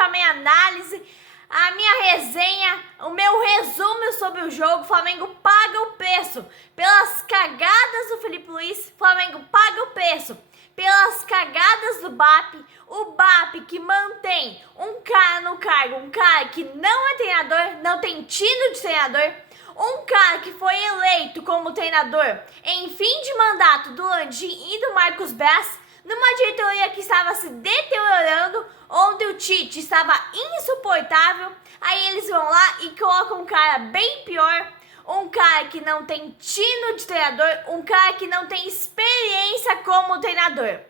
com a minha análise, a minha resenha, o meu resumo sobre o jogo. O Flamengo paga o preço pelas cagadas do Felipe Luiz. O Flamengo paga o preço pelas cagadas do BAP. O BAP que mantém um cara no cargo, um cara que não é treinador, não tem título de treinador, um cara que foi eleito como treinador em fim de mandato do Landim e do Marcos Braz, numa diretoria que estava se deteriorando, onde o Tite estava insuportável. Aí eles vão lá e colocam um cara bem pior, um cara que não tem tino de treinador, um cara que não tem experiência como treinador.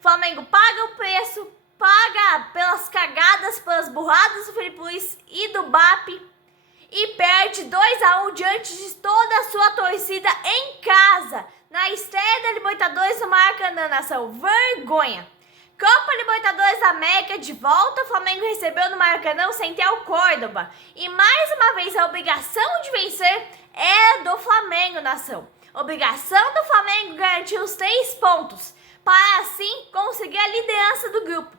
Flamengo paga o preço, paga pelas cagadas, pelas burradas do Felipe Luiz e do BAP e perde 2-1 diante de toda a sua torcida em casa, na estreia da Libertadores no Maracanã, nação. Vergonha! Copa Libertadores da América de volta, o Flamengo recebeu no Maracanã o Central Córdoba. E mais uma vez a obrigação de vencer é do Flamengo, nação. Obrigação do Flamengo garantir os 3 pontos, para assim conseguir a liderança do grupo.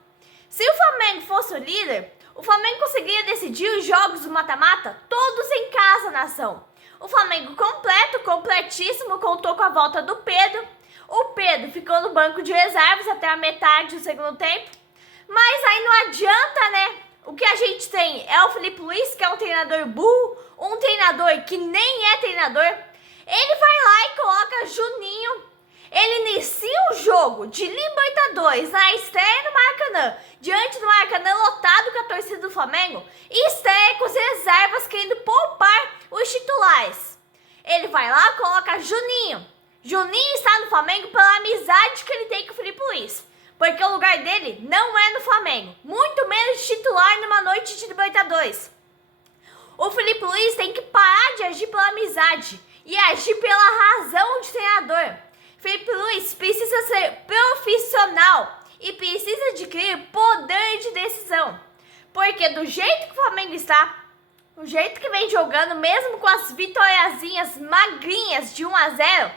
Se o Flamengo fosse o líder, o Flamengo conseguiria decidir os jogos do mata-mata todos em casa, nação. O Flamengo completíssimo, contou com a volta do Pedro. O Pedro ficou no banco de reservas até a metade do segundo tempo. Mas aí não adianta, né? O que a gente tem é o Felipe Luiz, que é um treinador burro, um treinador que nem é treinador. Ele vai lá e coloca Juninho. Ele inicia o jogo de Libertadores na estreia no Maracanã, diante do Maracanã lotado com a torcida do Flamengo, e estreia com as reservas querendo poupar os titulares. Ele vai lá e coloca Juninho. Juninho está no Flamengo pela amizade que ele tem com o Felipe Luiz, porque o lugar dele não é no Flamengo, muito menos titular numa noite de Libertadores. O Felipe Luiz tem que parar de agir pela amizade e agir pela razão de treinador. Felipe Luiz precisa ser profissional e precisa adquirir poder de decisão. Porque do jeito que o Flamengo está, o jeito que vem jogando, mesmo com as vitóriazinhas magrinhas de 1-0,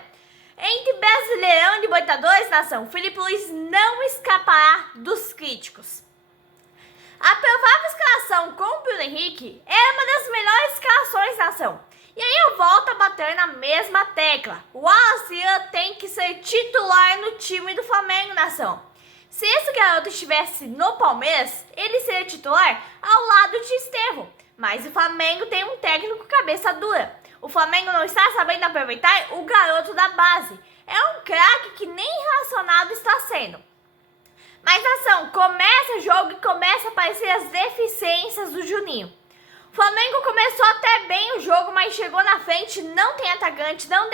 entre Brasileirão e Libertadores, nação, Felipe Luiz não escapará dos críticos. A provável escalação com o Bruno Henrique é uma das melhores escalações, nação. E aí eu volto a bater na mesma tecla. O Wallace tem que ser titular no time do Flamengo, nação. Se esse garoto estivesse no Palmeiras, ele seria titular ao lado de Estevão. Mas o Flamengo tem um técnico cabeça dura. O Flamengo não está sabendo aproveitar o garoto da base. É um craque que nem relacionado está sendo. Mas, nação, começa o jogo e começa a aparecer as deficiências do Juninho. O Flamengo começou até bem o jogo, mas chegou na frente, não tem atacante, não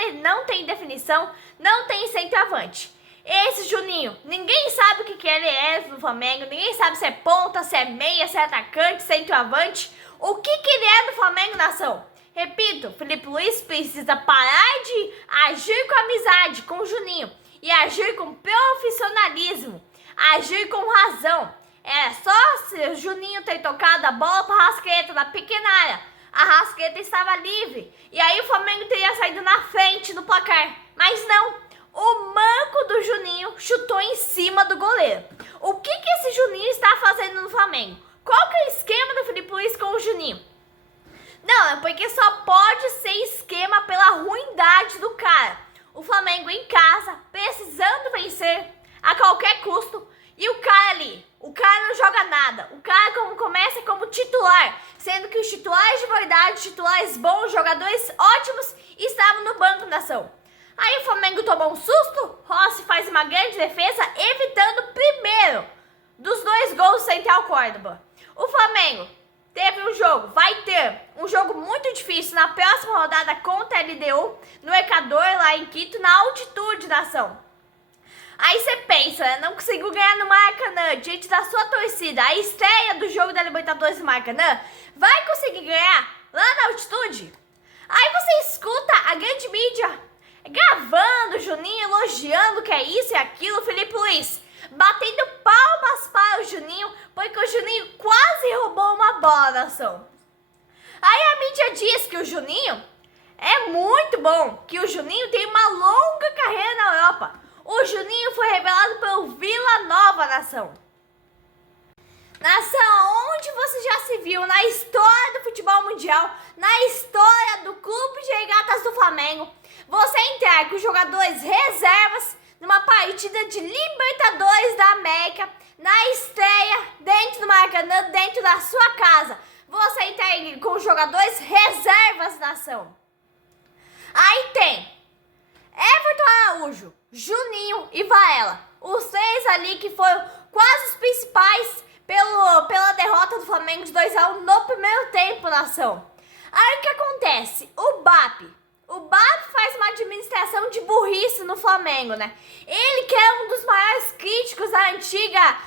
tem definição, não tem centroavante. Esse Juninho, ninguém sabe o que ele é no Flamengo, ninguém sabe se é ponta, se é meia, se é atacante, centroavante. O que ele é do Flamengo, nação? Repito, Felipe Luiz precisa parar de agir com amizade com o Juninho e agir com profissionalismo, agir com razão. É só se o Juninho ter tocado a bola para a Arrascaeta na pequena área. A Arrascaeta estava livre. E aí o Flamengo teria saído na frente do placar. Mas não. O manco do Juninho chutou em cima do goleiro. O que esse Juninho está fazendo no Flamengo? Qual que é o esquema do Felipe Luiz com o Juninho? Não, é porque só pode ser esquema pela ruindade do cara. O Flamengo em casa, precisando vencer a qualquer custo. E o cara ali, o cara não joga nada. O cara começa como titular, sendo que os titulares de verdade, titulares bons, jogadores ótimos, estavam no banco da ação. Aí o Flamengo tomou um susto, Rossi faz uma grande defesa, evitando o primeiro dos 2 gols do Central Córdoba. O Flamengo teve um jogo, vai ter um jogo muito difícil na próxima rodada contra a LDU, no Equador, lá em Quito, na altitude da ação. Aí você pensa, não conseguiu ganhar no Maracanã, diante da sua torcida, a estreia do jogo da Libertadores no Maracanã, vai conseguir ganhar lá na altitude? Aí você escuta a grande mídia gravando o Juninho, elogiando que é isso e aquilo, Felipe Luiz batendo palmas para o Juninho, porque o Juninho quase roubou uma bola, nação. Aí a mídia diz que o Juninho é muito bom, que o Juninho tem uma longa carreira na Europa. O Juninho foi revelado pelo Vila Nova, nação. Nação, onde você já se viu na história do futebol mundial, na história do Clube de Regatas do Flamengo, você entrar com jogadores reservas numa partida de Libertadores da América, na estreia, dentro do Maracanã, dentro da sua casa, você entrar com jogadores reservas, nação? Aí tem Everton Araújo, Juninho e Varela, os três ali que foram quase os principais pela derrota do Flamengo de 2-1 no primeiro tempo, nação. Aí o que acontece? O BAP faz uma administração de burrice no Flamengo, né? Ele que é um dos maiores críticos da antiga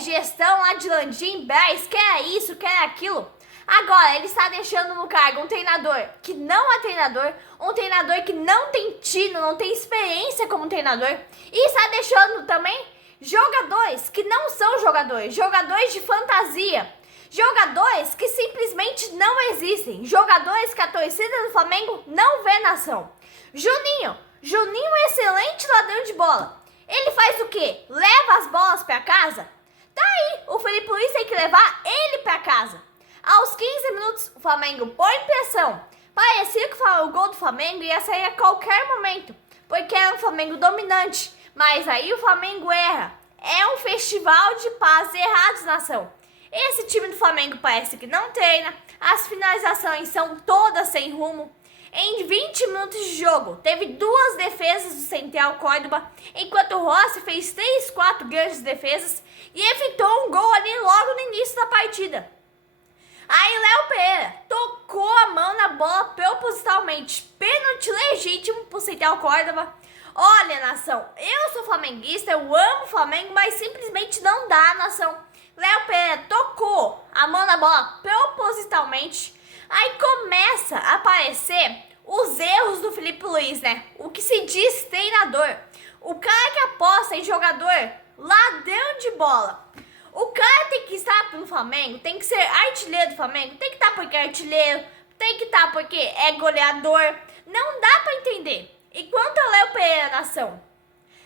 gestão lá de Landim, Braz, quer isso, quer aquilo. Agora, ele está deixando no cargo um treinador que não é treinador, um treinador que não tem tino, não tem experiência como treinador, e está deixando também jogadores que não são jogadores, jogadores de fantasia, jogadores que simplesmente não existem, jogadores que a torcida do Flamengo não vê, nação. Juninho é excelente ladrão de bola. Ele faz o quê? Leva as bolas para casa? Tá aí, o Felipe Luiz tem que levar ele para casa. Aos 15 minutos, o Flamengo põe pressão. Parecia que o gol do Flamengo ia sair a qualquer momento, porque era um Flamengo dominante. Mas aí o Flamengo erra. É um festival de passes errados, nação. Esse time do Flamengo parece que não treina. As finalizações são todas sem rumo. Em 20 minutos de jogo, teve 2 defesas do Central Córdoba, enquanto o Rossi fez 3, 4 grandes defesas e evitou um gol ali logo no início da partida. Aí Léo Pereira tocou a mão na bola propositalmente, pênalti legítimo pro Central Córdoba. Olha, nação, eu sou flamenguista, eu amo o Flamengo, mas simplesmente não dá, nação. Léo Pereira tocou a mão na bola propositalmente. Aí começa a aparecer os erros do Felipe Luiz, né? O que se diz treinador. O cara que aposta em jogador ladrão de bola. O cara tem que estar no Flamengo, tem que ser artilheiro do Flamengo, tem que estar porque é artilheiro, tem que estar porque é goleador. Não dá pra entender. E quanto ao Léo Pereira, nação?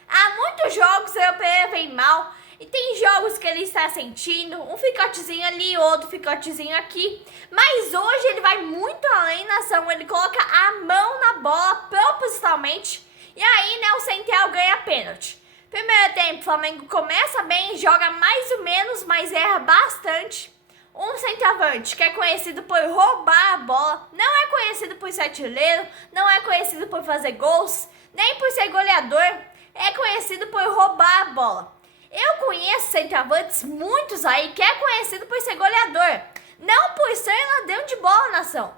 Há muitos jogos o Léo Pereira vem mal e tem jogos que ele está sentindo, um ficotezinho ali, outro ficotezinho aqui. Mas hoje ele vai muito além, nação. Ele coloca a mão na bola propositalmente e aí, né, o Central ganha pênalti. Primeiro tempo, o Flamengo começa bem, joga mais ou menos, mas erra bastante. Um centroavante que é conhecido por roubar a bola, não é conhecido por ser artilheiro, não é conhecido por fazer gols, nem por ser goleador, é conhecido por roubar a bola. Eu conheço centroavantes, muitos aí, que é conhecido por ser goleador, não por ser ladrão de bola, nação.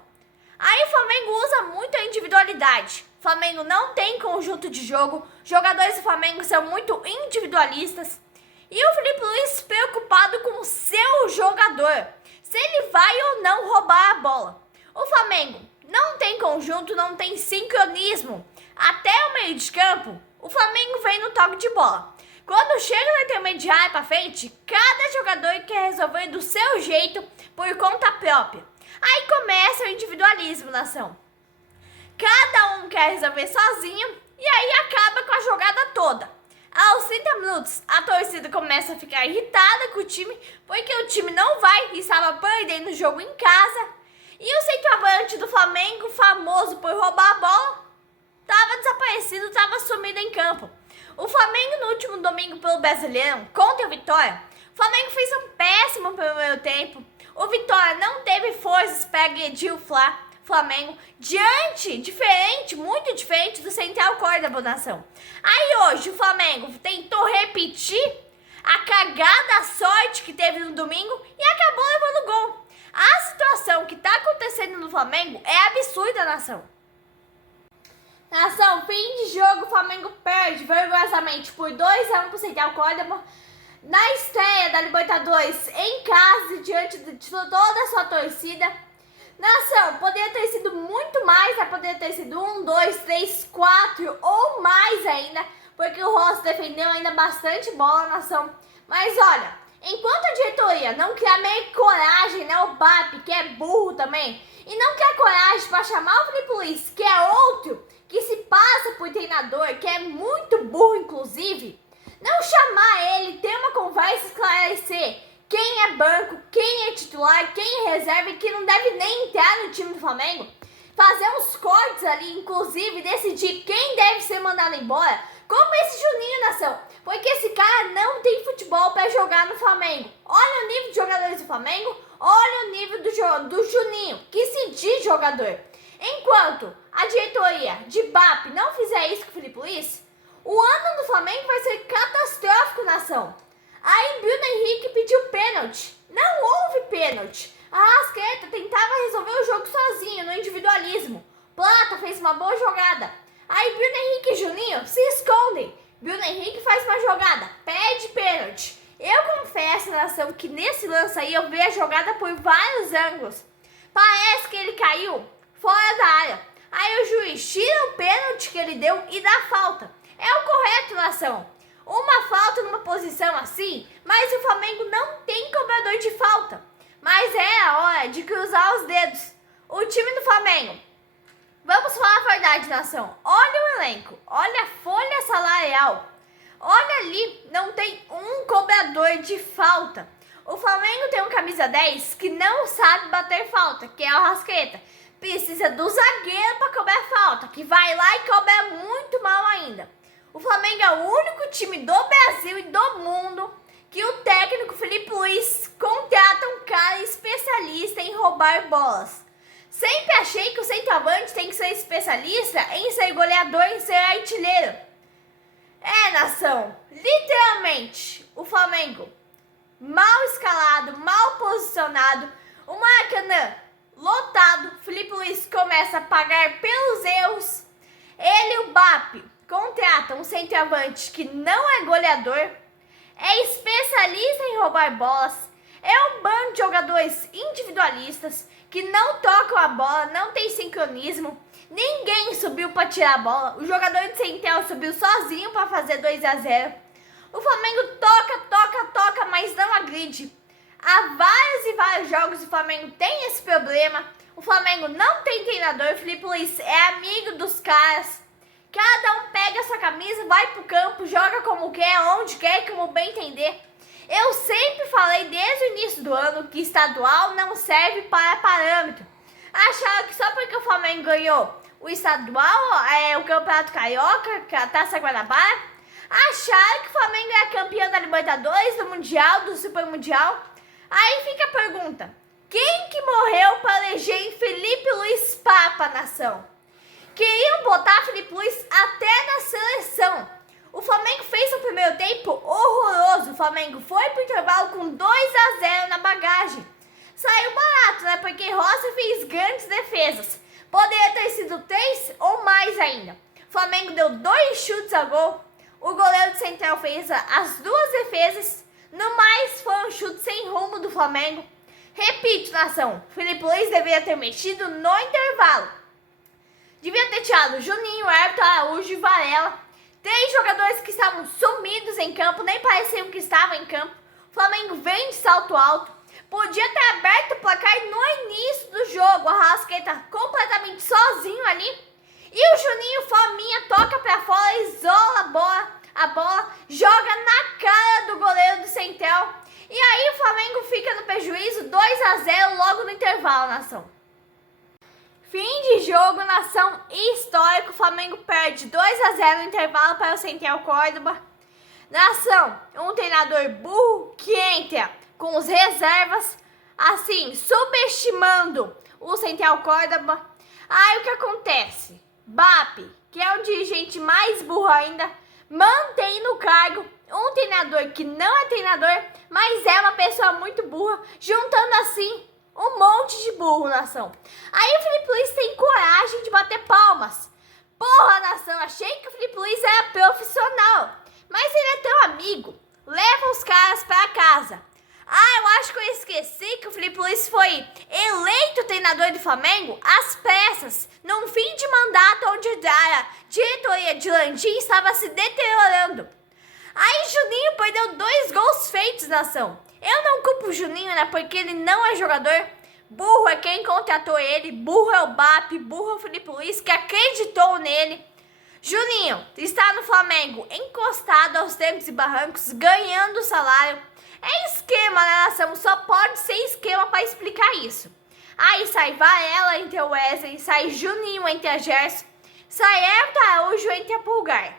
Aí o Flamengo usa muito a individualidade. O Flamengo não tem conjunto de jogo, jogadores do Flamengo são muito individualistas. E o Felipe Luiz preocupado com o seu jogador, se ele vai ou não roubar a bola. O Flamengo não tem conjunto, não tem sincronismo. Até o meio de campo, o Flamengo vem no toque de bola. Quando chega na intermediária para frente, cada jogador quer resolver do seu jeito, por conta própria. Aí começa o individualismo, nação. Cada um quer resolver sozinho e aí acaba com a jogada toda. Aos 30 minutos, a torcida começa a ficar irritada com o time, porque o time não vai e estava perdendo o jogo em casa. E o centroavante do Flamengo, famoso por roubar a bola, estava desaparecido, estava sumido em campo. O Flamengo no último domingo pelo Brasileirão, contra o Vitória, o Flamengo fez um péssimo primeiro tempo. O Vitória não teve forças para agredir o Flamengo muito diferente do Central Córdoba, nação. Aí hoje o Flamengo tentou repetir a cagada, a sorte que teve no domingo e acabou levando gol. A situação que está acontecendo no Flamengo é absurda, nação. Nação, fim de jogo, o Flamengo perde vergonhosamente por 2-1 pro Central Córdoba. Na estreia da Libertadores em casa, diante de toda a sua torcida. Nação, poderia ter sido muito mais, né? Poderia ter sido 1, 2, 3, 4 ou mais ainda, porque o Rossi defendeu ainda bastante bola, nação. Mas olha, enquanto a diretoria não criar meio coragem, né? O BAP, que é burro também, e não quer coragem para chamar o Felipe Luiz, que é outro, que se passa por treinador, que é muito burro, inclusive, não chamar ele, ter uma conversa, esclarecer quem é banco, quem é titular, quem é reserva e que não deve nem entrar no time do Flamengo. Fazer uns cortes ali, inclusive decidir quem deve ser mandado embora, como esse Juninho, nação. Porque esse cara não tem futebol para jogar no Flamengo. Olha o nível de jogadores do Flamengo, olha o nível do Juninho, que se diz jogador. Enquanto a diretoria de BAP não fizer isso com o Filipe Luís, o ano do Flamengo vai ser catastrófico, nação. Aí Bruno Henrique pediu pênalti. Não houve pênalti. A Arrascaeta tentava resolver o jogo sozinho, no individualismo. Plata fez uma boa jogada. Aí Bruno Henrique e Juninho se escondem. Bruno Henrique faz uma jogada, pede pênalti. Eu confesso, nação, que nesse lance aí eu vi a jogada por vários ângulos. Parece que ele caiu fora da área. Aí o juiz tira o pênalti que ele deu e dá falta. É o correto, nação. Uma falta numa posição assim, mas o Flamengo não tem cobrador de falta. Mas é a hora de cruzar os dedos. O time do Flamengo. Vamos falar a verdade, nação. Olha o elenco, olha a folha salarial. Olha ali, não tem um cobrador de falta. O Flamengo tem um camisa 10 que não sabe bater falta, que é o Arrascaeta. Precisa do zagueiro para cobrar falta, que vai lá e cobra muito mal ainda. O Flamengo é o único time do Brasil e do mundo que o técnico Filipe Luís contrata um cara especialista em roubar bolas. Sempre achei que o centroavante tem que ser especialista em ser goleador, em ser artilheiro. É, nação, literalmente, o Flamengo mal escalado, mal posicionado, o Maracanã lotado, Filipe Luís começa a pagar pelos erros. Ele e o BAP contratam um centroavante que não é goleador, é especialista em roubar bolas, é um bando de jogadores individualistas que não tocam a bola, não tem sincronismo, ninguém subiu para tirar a bola, o jogador de central subiu sozinho para fazer 2-0. O Flamengo toca, mas não agride. Há vários e vários jogos o Flamengo tem esse problema. O Flamengo não tem treinador, o Filipe Luís é amigo dos caras. Cada um pega a sua camisa, vai pro campo, joga como quer, onde quer, como bem entender. Eu sempre falei desde o início do ano que estadual não serve para parâmetro. Acharam que só porque o Flamengo ganhou o estadual, o Campeonato Carioca, a Taça Guanabara, acharam que o Flamengo era campeão da Libertadores, do Mundial, do Super Mundial. Aí fica a pergunta, quem que morreu para eleger Filipe Luís Papa, nação? Queriam botar Filipe Luís até na seleção. O Flamengo fez o primeiro tempo horroroso. O Flamengo foi pro intervalo com 2-0 na bagagem. Saiu barato, né? Porque Rossi fez grandes defesas. Poderia ter sido 3 ou mais ainda. O Flamengo deu 2 chutes a gol. O goleiro de central fez as 2 defesas. No mais, foi um chute sem rumo do Flamengo. Repito, nação, Filipe Luís deveria ter mexido no intervalo. Devia ter tirado Juninho, Everton, Araújo e Varela. 3 jogadores que estavam sumidos em campo, nem pareciam que estavam em campo. O Flamengo vem de salto alto. Podia ter aberto o placar no início do jogo. O Arrascaeta completamente sozinho ali. E o Juninho, fominha, toca pra fora, isola a bola, joga na cara do goleiro do central. E aí o Flamengo fica no prejuízo, 2-0 logo no intervalo, nação. Fim de jogo, nação histórico. O Flamengo perde 2-0 no intervalo para o Central Córdoba. Nação, um treinador burro que entra com os reservas, assim, subestimando o Central Córdoba. Aí o que acontece? BAP, que é o dirigente mais burro ainda, mantém no cargo um treinador que não é treinador, mas é uma pessoa muito burra, juntando assim um monte de burro, nação. Aí o Filipe Luís tem coragem de bater palmas. Porra, nação, achei que o Filipe Luís era profissional. Mas ele é teu amigo. Leva os caras pra casa. Ah, eu acho que eu esqueci que o Filipe Luís foi eleito treinador do Flamengo às pressas, num fim de mandato onde a diretoria de Landim estava se deteriorando. Aí Juninho perdeu 2 gols feitos, nação. Eu não culpo o Juninho, né? Porque ele não é jogador. Burro é quem contratou ele. Burro é o BAP. Burro é o Filipe Luís, que acreditou nele. Juninho está no Flamengo, encostado aos trancos e barrancos, ganhando salário. É esquema, né, nação? Só pode ser esquema para explicar isso. Aí sai Varela entre a Wesley, sai Juninho entre a Gerson, sai Everton Araújo entre a Pulgar.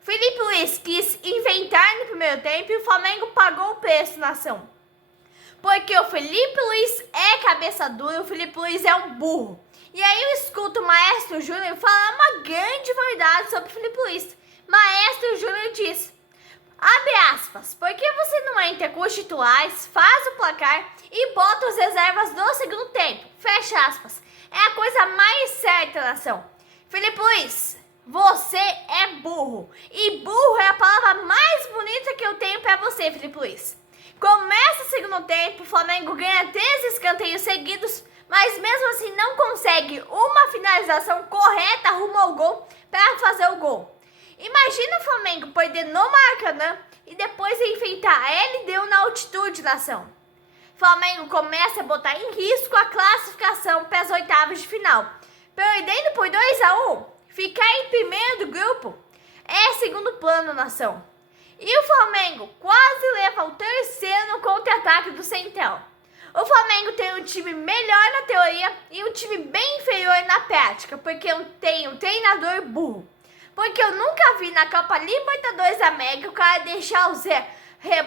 Felipe Luiz quis inventar no primeiro tempo e o Flamengo pagou o preço, nação. Porque o Felipe Luiz é cabeça dura, o Felipe Luiz é um burro. E aí eu escuto o Maestro Júnior falar uma grande verdade sobre o Felipe Luiz. Maestro Júnior diz, abre aspas, por que você não entra com os titulares, faz o placar e bota os reservas no segundo tempo? Fecha aspas. É a coisa mais certa, nação. Felipe Luiz, você é burro. E burro é a palavra mais bonita que eu tenho pra você, Felipe Luiz. Começa o segundo tempo, o Flamengo ganha 3 escanteios seguidos, mas mesmo assim não consegue uma finalização correta rumo ao gol para fazer o gol. Imagina o Flamengo perder no Maracanã e depois enfrentar a LDU na altitude, nação. Flamengo começa a botar em risco a classificação para as oitavas de final. Perdendo por 2-1, ficar em primeiro do grupo é segundo plano, nação. E o Flamengo quase leva o terceiro no contra-ataque do Central. O Flamengo tem um time melhor na teoria e um time bem inferior na prática, porque tem um treinador burro. Porque eu nunca vi na Copa Libertadores da América o cara deixar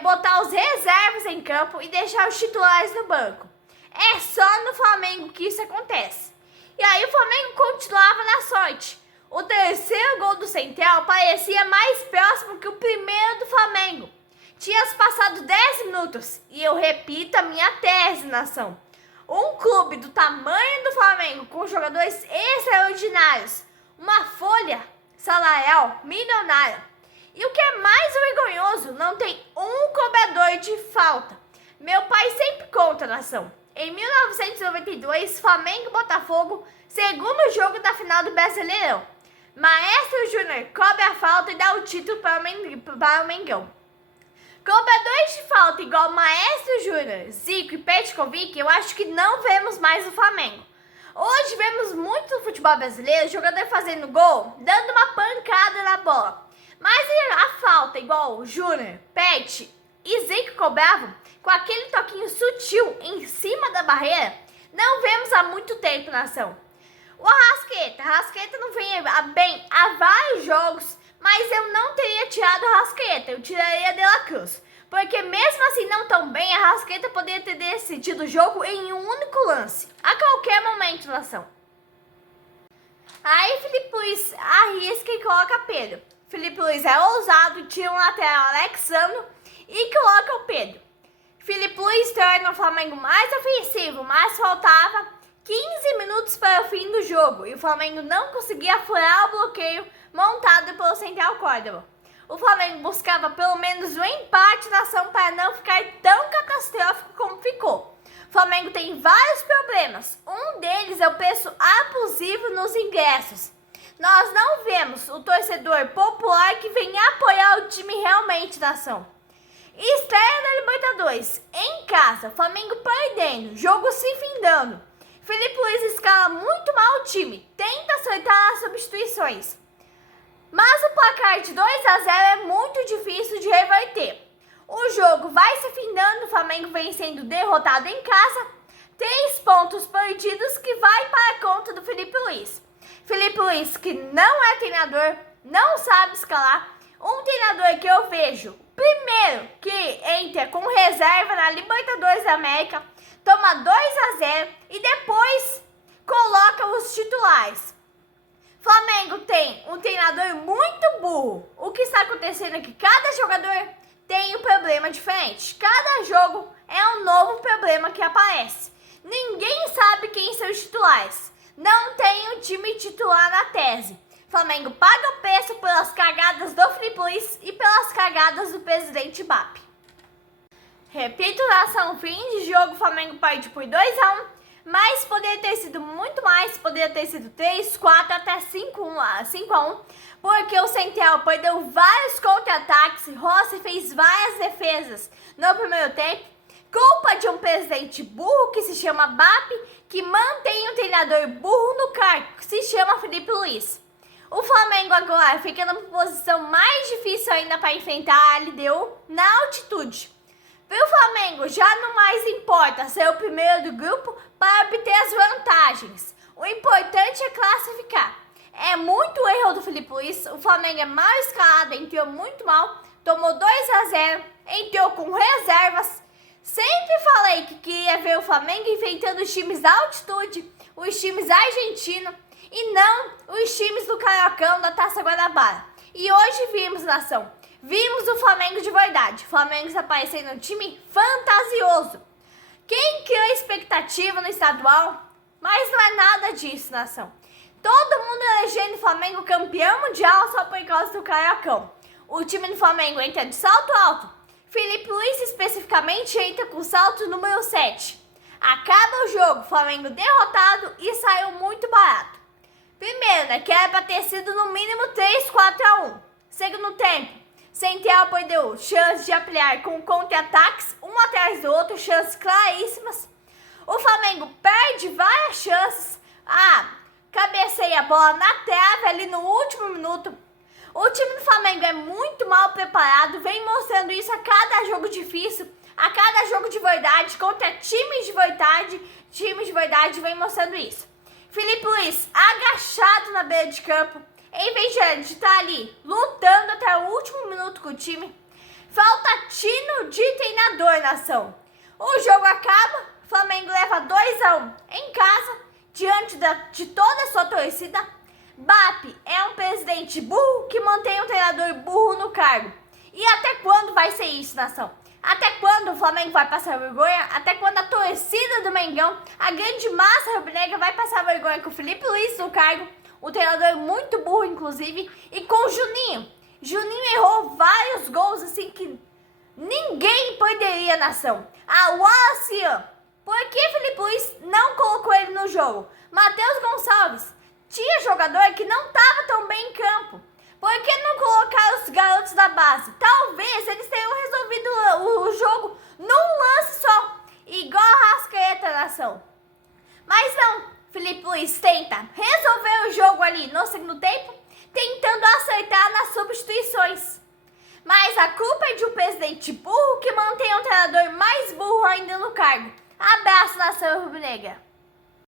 botar os reservas em campo e deixar os titulares no banco. É só no Flamengo que isso acontece. E aí o Flamengo continuava na sorte. O terceiro gol do Central parecia mais próximo que o primeiro do Flamengo. Tinha passado 10 minutos e eu repito a minha tese, nação. Um clube do tamanho do Flamengo, com jogadores extraordinários, uma folha salarial milionária. E o que é mais vergonhoso, não tem um cobrador de falta. Meu pai sempre conta, nação. Em 1992, Flamengo e Botafogo, segundo jogo da final do Brasileirão. Maestro Júnior cobra a falta e dá o título para o Mengão. Cobradores de falta igual Maestro Júnior, Zico e Petkovic, eu acho que não vemos mais no Flamengo. Hoje vemos muito no futebol brasileiro jogador fazendo gol, dando uma pancada na bola. Mas a falta igual Júnior, Pet e Zico cobravam, com aquele toquinho sutil em cima da barreira, não vemos há muito tempo, nação. O Arrascaeta não vem bem há vários jogos, mas eu não teria tirado o Arrascaeta, eu tiraria a De La Cruz. Porque mesmo assim não tão bem, a Arrascaeta poderia ter decidido o jogo em um único lance, a qualquer momento, nação. Aí Felipe Luiz arrisca e coloca Pedro. Felipe Luiz é ousado, tira um lateral Alexandro e coloca o Pedro. Felipe Luiz torna o Flamengo mais ofensivo, mas faltava 15 minutos para o fim do jogo e o Flamengo não conseguia furar o bloqueio montado pelo Central Córdoba. O Flamengo buscava pelo menos um empate na ação para não ficar tão catastrófico como ficou. O Flamengo tem vários problemas, um deles é o preço abusivo nos ingressos. Nós não vemos o torcedor popular que vem apoiar o time realmente na ação. Estreia da Libertadores, em casa, Flamengo perdendo, jogo se findando. Felipe Luiz escala muito mal o time, tenta acertar as substituições. Mas o placar de 2-0 é muito difícil de reverter. O jogo vai se findando, o Flamengo vem sendo derrotado em casa. 3 pontos perdidos que vai para a conta do Felipe Luiz. Felipe Luiz, que não é treinador, não sabe escalar. Um treinador que eu vejo, primeiro, que entra com reserva na Libertadores da América, toma 2-0 e depois coloca os titulares. Flamengo tem um treinador muito burro. O que está acontecendo é que cada jogador tem um problema diferente. Cada jogo é um novo problema que aparece. Ninguém sabe quem são os titulares. Não tem um time titular na tese. Flamengo paga o preço pelas cagadas do Felipe Luiz e pelas cagadas do presidente BAP. Repito, nação, fim de jogo, o Flamengo perde por 2-1, mas poderia ter sido muito mais, poderia ter sido 3, 4, até 5-1, porque o Central perdeu vários contra-ataques, Rossi fez várias defesas no primeiro tempo, culpa de um presidente burro que se chama BAP, que mantém um treinador burro no cargo, que se chama Felipe Luiz. O Flamengo agora fica numa posição mais difícil ainda para enfrentar a LDU na altitude. Para o Flamengo já não mais importa ser o primeiro do grupo para obter as vantagens. O importante é classificar. É muito erro do Filipe Luís, o Flamengo é mal escalado, entrou muito mal, tomou 2-0, entrou com reservas. Sempre falei que queria ver o Flamengo enfrentando os times da altitude, os times argentinos e não os times do Cariocão da Taça Guanabara. E hoje vimos, nação. Vimos o Flamengo de verdade. O Flamengo está parecendo um time fantasioso. Quem criou expectativa no estadual? Mas não é nada disso, nação. Todo mundo elegendo o Flamengo campeão mundial só por causa do Cariocão. O time do Flamengo entra de salto alto. Filipe Luís especificamente entra com salto número 7. Acaba o jogo, Flamengo derrotado e saiu muito barato. Primeiro, né, que era para ter sido no mínimo 3-4-1. Segundo tempo, Central perdeu chances de ampliar com contra-ataques, um atrás do outro, chances claríssimas. O Flamengo perde várias chances. Cabeceia a bola na trave ali no último minuto. O time do Flamengo é muito mal preparado, vem mostrando isso a cada jogo difícil, a cada jogo de verdade, contra times de verdade vem mostrando isso. Filipe Luís agachado na beira de campo, em vez de estar ali lutando até o último minuto com o time. Falta tino de treinador, nação. O jogo acaba, Flamengo leva 2-1 em casa, diante de toda a sua torcida. BAP é um presidente burro que mantém um treinador burro no cargo. E até quando vai ser isso, nação? Até quando o Flamengo vai passar vergonha? Até quando a torcida do Mengão, a grande massa rubro-negra, vai passar vergonha com o Filipe Luís no cargo? O treinador muito burro, inclusive, e com o Juninho. Juninho errou vários gols assim que ninguém perderia, nação. O Wallace, por que Filipe Luís não colocou ele no jogo? Matheus Gonçalves, tinha jogador que não estava tão bem em campo. Por que não colocar os garotos da base? Talvez eles tenham resolvido o jogo num lance só, igual a Rascaeta, nação. Mas não, Filipe Luís tenta resolver o jogo ali no segundo tempo, tentando acertar nas substituições. Mas a culpa é de um presidente burro que mantém um treinador mais burro ainda no cargo. Abraço, nação rubro-negra.